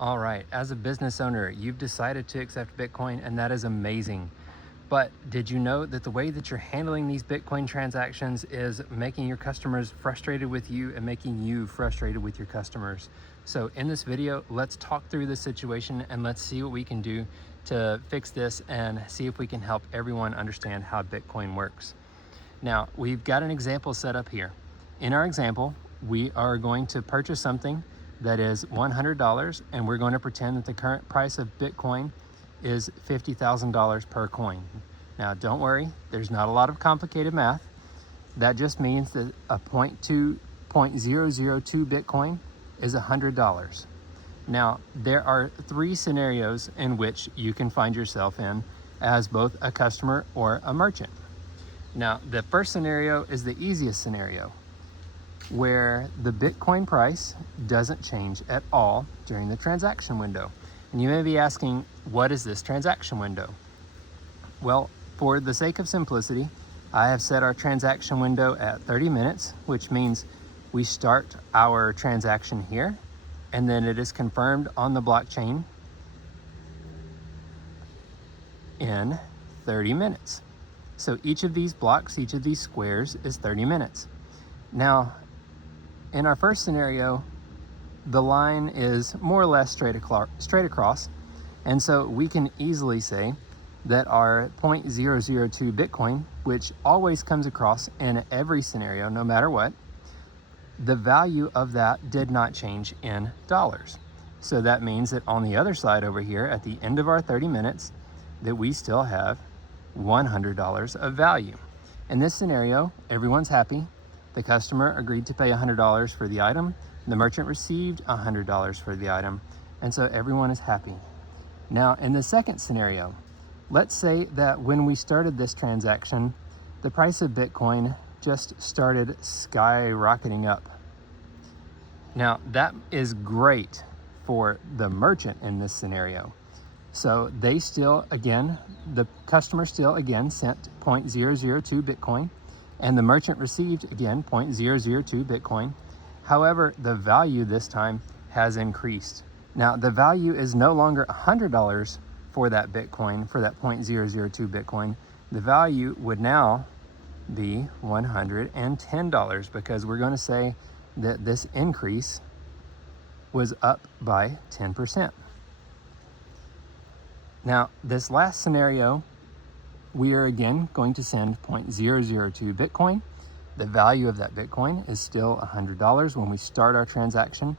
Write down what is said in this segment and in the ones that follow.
All right, as a business owner, you've decided to accept Bitcoin, and that is amazing. But did you know that the way that you're handling these Bitcoin transactions is making your customers frustrated with you and making you frustrated with your customers? So in this video, let's talk through the situation and let's see what we can do to fix this and see if we can help everyone understand how Bitcoin works. Now, we've got an example set up here. In our example, we are going to purchase something that is $100, and we're going to pretend that the current price of Bitcoin is $50,000 per coin. Now, don't worry, there's not a lot of complicated math. That just means that a 0.002 Bitcoin is $100. Now, there are three scenarios in which you can find yourself in as both a customer or a merchant. Now, the first scenario is the easiest scenario, where the Bitcoin price doesn't change at all during the transaction window. And you may be asking, what is this transaction window? Well, for the sake of simplicity, I have set our transaction window at 30 minutes, which means we start our transaction here, and then it is confirmed on the blockchain in 30 minutes. So each of these blocks, each of these squares is 30 minutes. Now, in our first scenario, the line is more or less straight across. And so we can easily say that our 0.002 Bitcoin, which always comes across in every scenario, no matter what, the value of that did not change in dollars. So that means that on the other side over here, at the end of our 30 minutes, that we still have $100 of value. In this scenario, everyone's happy. The customer agreed to pay $100 for the item. The merchant received $100 for the item. And so everyone is happy. Now, in the second scenario, let's say that when we started this transaction, the price of Bitcoin just started skyrocketing up. Now, that is great for the merchant in this scenario. So they still, again, the customer still, again, sent 0.002 Bitcoin, and the merchant received, again, 0.002 Bitcoin. However, the value this time has increased. Now, the value is no longer $100 for that Bitcoin, for that 0.002 Bitcoin. The value would now be $110, because we're going to say that this increase was up by 10%. Now, this last scenario, we are again going to send 0.002 Bitcoin. The value of that Bitcoin is still $100 when we start our transaction.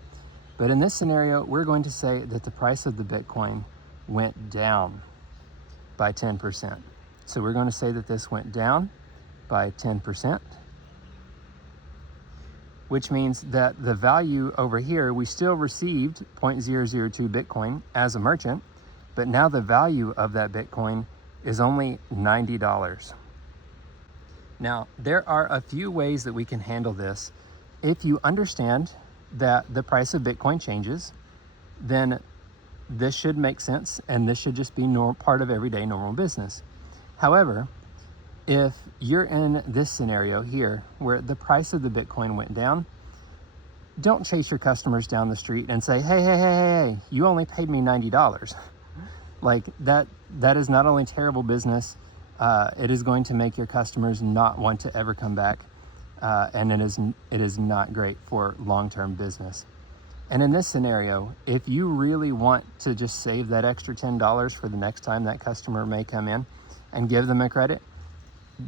But in this scenario, we're going to say that the price of the Bitcoin went down by 10%. So we're going to say that this went down by 10%, which means that the value over here, we still received 0.002 Bitcoin as a merchant, but now the value of that Bitcoin is only $90. Now, there are a few ways that we can handle this. If you understand that the price of Bitcoin changes, then this should make sense, and this should just be part of everyday normal business. However, if you're in this scenario here, where the price of the Bitcoin went down, don't chase your customers down the street and say, hey, you only paid me $90. Like that is not only terrible business, it is going to make your customers not want to ever come back, and it is not great for long-term business. And in this scenario, if you really want to just save that extra $10 for the next time that customer may come in and give them a credit,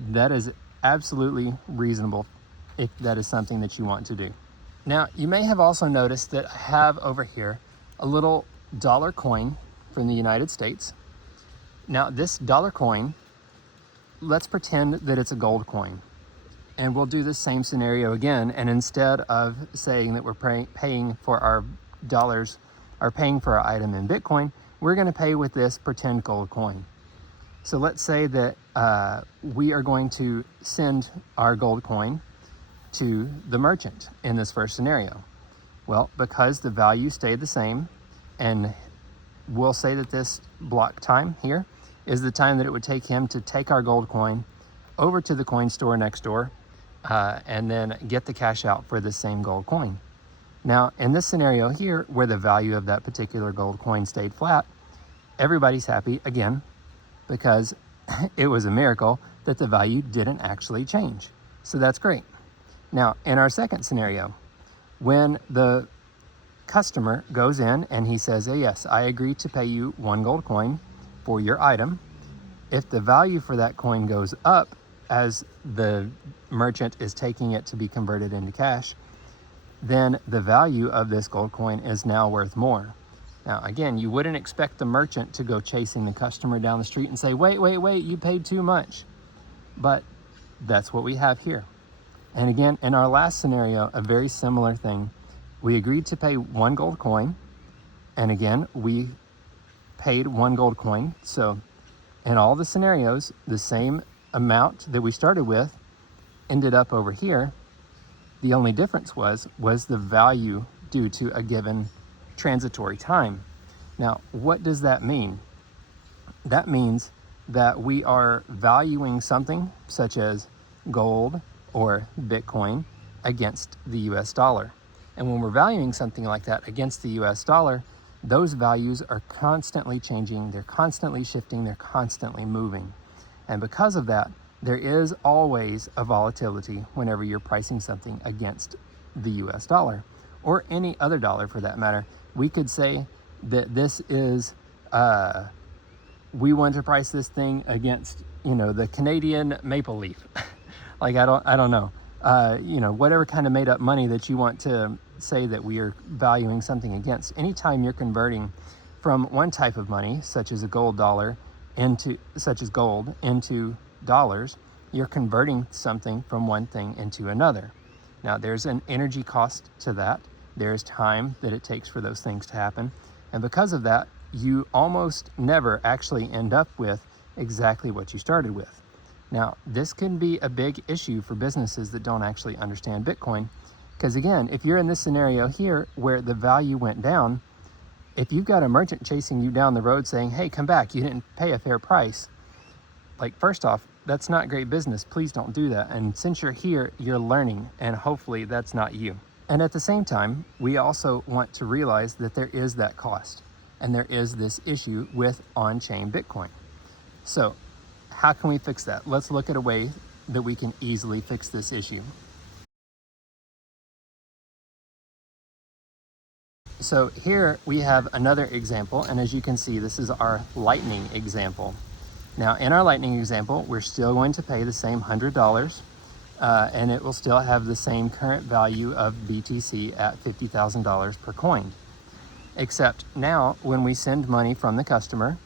that is absolutely reasonable if that is something that you want to do. Now, you may have also noticed that I have over here a little dollar coin from the United States. Now, this dollar coin, let's pretend that it's a gold coin. And we'll do the same scenario again. And instead of saying that we're paying for our dollars, or paying for our item in Bitcoin, we're going to pay with this pretend gold coin. So let's say that we are going to send our gold coin to the merchant in this first scenario. Well, because the value stayed the same, and we'll say that this block time here is the time that it would take him to take our gold coin over to the coin store next door, and then get the cash out for the same gold coin. Now, in this scenario here, where the value of that particular gold coin stayed flat, everybody's happy again, because it was a miracle that the value didn't actually change. So that's great. Now, in our second scenario, when the customer goes in and he says, hey, yes, I agree to pay you 1 gold coin for your item. If the value for that coin goes up as the merchant is taking it to be converted into cash, then the value of this gold coin is now worth more. Now, again, you wouldn't expect the merchant to go chasing the customer down the street and say, wait, you paid too much. But that's what we have here. And again, in our last scenario, a very similar thing. We agreed to pay 1 gold coin. And again, we paid 1 gold coin. So in all the scenarios, the same amount that we started with ended up over here. The only difference was the value due to a given transitory time. Now, what does that mean? That means that we are valuing something such as gold or Bitcoin against the US dollar. And when we're valuing something like that against the US dollar, those values are constantly changing, they're constantly shifting, they're constantly moving. And because of that, there is always a volatility whenever you're pricing something against the US dollar, or any other dollar for that matter. We could say that this is, we want to price this thing against, the Canadian maple leaf. Like, I don't know, whatever kind of made up money that you want to say that we are valuing something against. Anytime you're converting from one type of money, such as gold into dollars, you're converting something from one thing into another. Now, there's an energy cost to that. There's time that it takes for those things to happen. And because of that, you almost never actually end up with exactly what you started with. Now, this can be a big issue for businesses that don't actually understand Bitcoin. Because again, if you're in this scenario here where the value went down, if you've got a merchant chasing you down the road saying, hey, come back, you didn't pay a fair price. Like, first off, that's not great business. Please don't do that. And since you're here, you're learning, and hopefully that's not you. And at the same time, we also want to realize that there is that cost, and there is this issue with on-chain Bitcoin. So how can we fix that? Let's look at a way that we can easily fix this issue. So here we have another example, and as you can see, this is our Lightning example. Now, in our Lightning example, we're still going to pay the same $100, and it will still have the same current value of BTC at $50,000 per coin. Except now, when we send money from the customer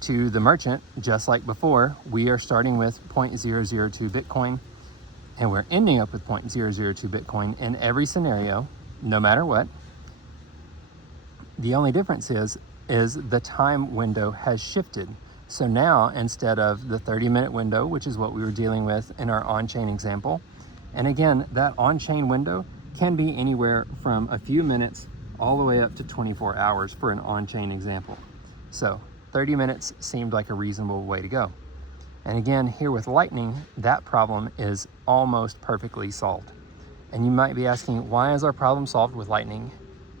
to the merchant, just like before, we are starting with 0.002 Bitcoin, and we're ending up with 0.002 Bitcoin in every scenario, no matter what. The only difference is the time window has shifted. So now, instead of the 30-minute window, which is what we were dealing with in our on-chain example, and again, that on-chain window can be anywhere from a few minutes all the way up to 24 hours for an on-chain example. So 30 minutes seemed like a reasonable way to go. And again, here with Lightning, that problem is almost perfectly solved. And you might be asking, why is our problem solved with Lightning?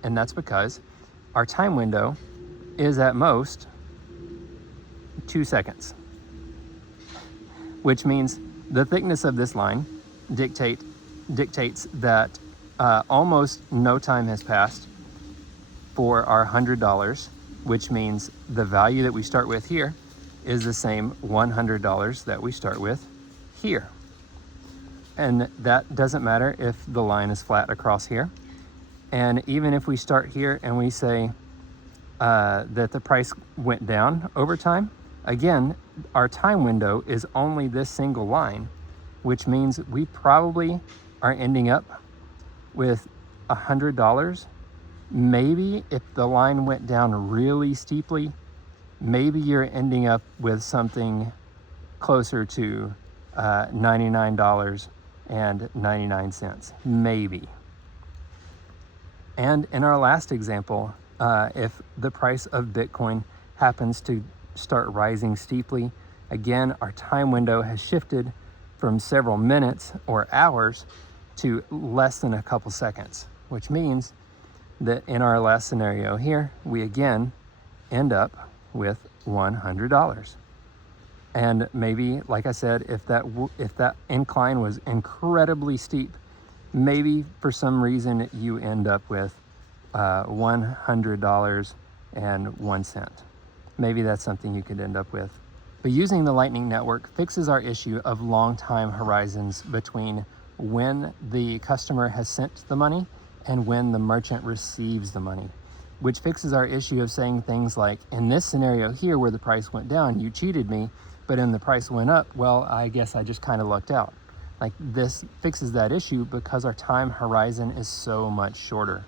And that's because our time window is at most 2 seconds, which means the thickness of this line dictates that almost no time has passed for our $100, which means the value that we start with here is the same $100 that we start with here. And that doesn't matter if the line is flat across here. And even if we start here and we say that the price went down over time, again, our time window is only this single line, which means we probably are ending up with $100. Maybe if the line went down really steeply, maybe you're ending up with something closer to $99.99, maybe. And in our last example, if the price of Bitcoin happens to start rising steeply, again, our time window has shifted from several minutes or hours to less than a couple seconds. which means that in our last scenario here, we again end up with $100. And maybe, like I said, if that incline was incredibly steep, maybe for some reason you end up with $100.01. Maybe that's something you could end up with. But using the Lightning Network fixes our issue of long time horizons between when the customer has sent the money and when the merchant receives the money, which fixes our issue of saying things like, in this scenario here where the price went down, you cheated me, but when the price went up, well, I guess I just kind of lucked out. Like, this fixes that issue because our time horizon is so much shorter.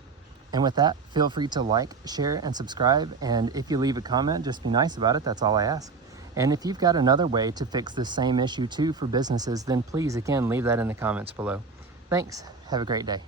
And with that, feel free to like, share, and subscribe. And if you leave a comment, just be nice about it. That's all I ask. And if you've got another way to fix this same issue too for businesses, then please, again, leave that in the comments below. Thanks. Have a great day.